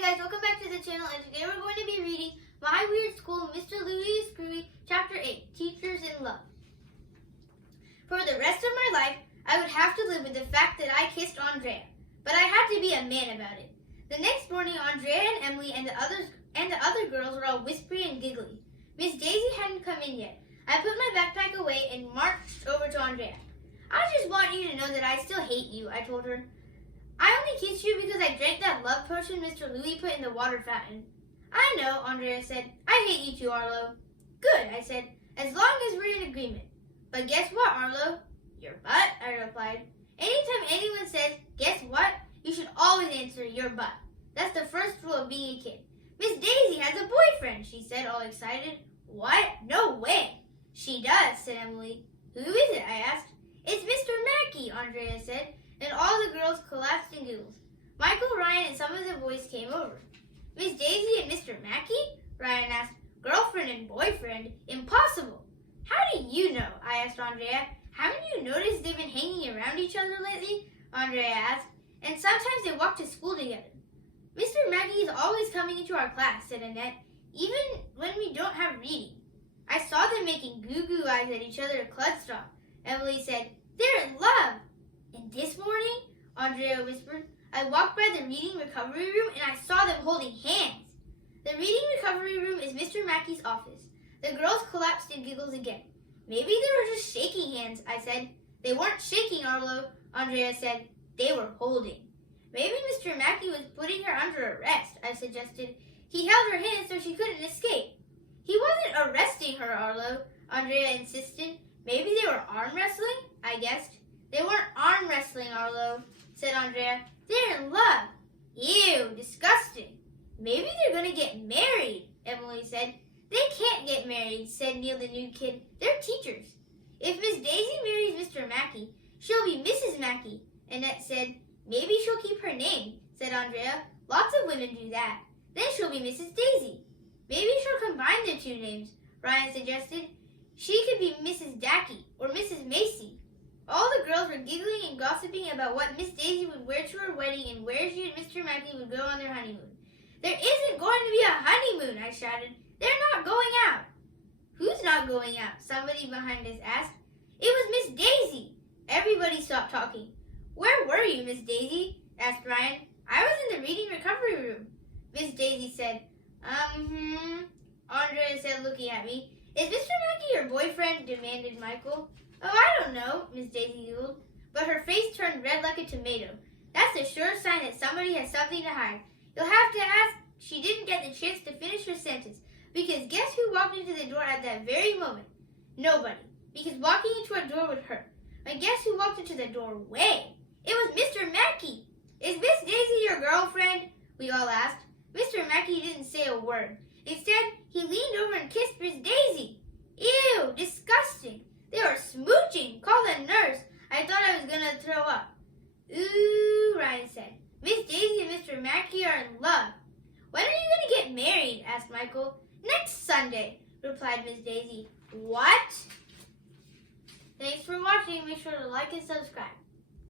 Hi guys, welcome back to the channel, and today we're going to be reading My Weird School, Mr.Louie, Screwy, Chapter 8, Teachers in Love. For the rest of my life, I would have to live with the fact that I kissed Andrea, but I had to be a man about it. The next morning, Andrea and Emily and the other girls were all whispery and giggly. Miss Daisy hadn't come in yet. I put my backpack away and marched over to Andrea. I just want you to know that I still hate you, I told her. I only kissed you because I drank that love potion Mr. Louie put in the water fountain. I know, Andrea said. I hate you too, Arlo. Good, I said, as long as we're in agreement. But guess what, Arlo? Your butt, I replied. Anytime anyone says, guess what, you should always answer your butt. That's the first rule of being a kid. Miss Daisy has a boyfriend, she said, all excited. What? No way. She does, said Emily. Who is it, I asked. It's Mr. Mackey, Andrea said. And all the girls collapsed in giggles. Michael, Ryan, and some of the boys came over. Miss Daisy and Mr. Mackey? Ryan asked. Girlfriend and boyfriend? Impossible. How do you know? I asked Andrea. Haven't you noticed they've been hanging around each other lately? Andrea asked. And sometimes they walk to school together. Mr. Mackey is always coming into our class, said Annette, even when we don't have reading. I saw them making goo-goo eyes at each other at Cludstop. Emily said, they're in love. And this morning, Andrea whispered, I walked by the reading recovery room and I saw them holding hands. The reading recovery room is Mr. Mackey's office. The girls collapsed in giggles again. Maybe they were just shaking hands, I said. They weren't shaking, Arlo, Andrea said. They were holding. Maybe Mr. Mackey was putting her under arrest, I suggested. He held her hand so she couldn't escape. He wasn't arresting her, Arlo, Andrea insisted. Maybe they were arm wrestling, I guessed. They weren't arm wrestling, Arlo, said Andrea. They're in love. Ew, disgusting. Maybe they're going to get married, Emily said. They can't get married, said Neil the new kid. They're teachers. If Miss Daisy marries Mr. Mackey, she'll be Mrs. Mackey, Annette said. Maybe she'll keep her name, said Andrea. Lots of women do that. Then she'll be Mrs. Daisy. Maybe she'll combine their two names, Ryan suggested. She could be Mrs. Dackey or Mrs. Macy. All the girls were giggling and gossiping about what Miss Daisy would wear to her wedding and where she and Mr. Mackey would go on their honeymoon. There isn't going to be a honeymoon, I shouted. They're not going out. Who's not going out? Somebody behind us asked. It was Miss Daisy. Everybody stopped talking. Where were you, Miss Daisy? Asked Ryan. I was in the reading recovery room. Miss Daisy said, Andrea said, looking at me. Is Mr. Mackey your boyfriend? Demanded Michael. Oh, I don't know, Miss Daisy giggled, but her face turned red like a tomato. That's a sure sign that somebody has something to hide. You'll have to ask. She didn't get the chance to finish her sentence, because guess who walked into the door at that very moment? Nobody, because walking into a door would hurt. But guess who walked into the doorway? It was Mr. Mackey. Is Miss Daisy your girlfriend? We all asked. Mr. Mackey didn't say a word. Instead, he leaned over and kissed Miss Daisy. Ew, disgusting. They were smooching. Call the nurse. I thought I was going to throw up. Ooh, Ryan said. Miss Daisy and Mr. Mackey are in love. When are you going to get married? Asked Michael. Next Sunday, replied Miss Daisy. What? Thanks for watching. Make sure to like and subscribe.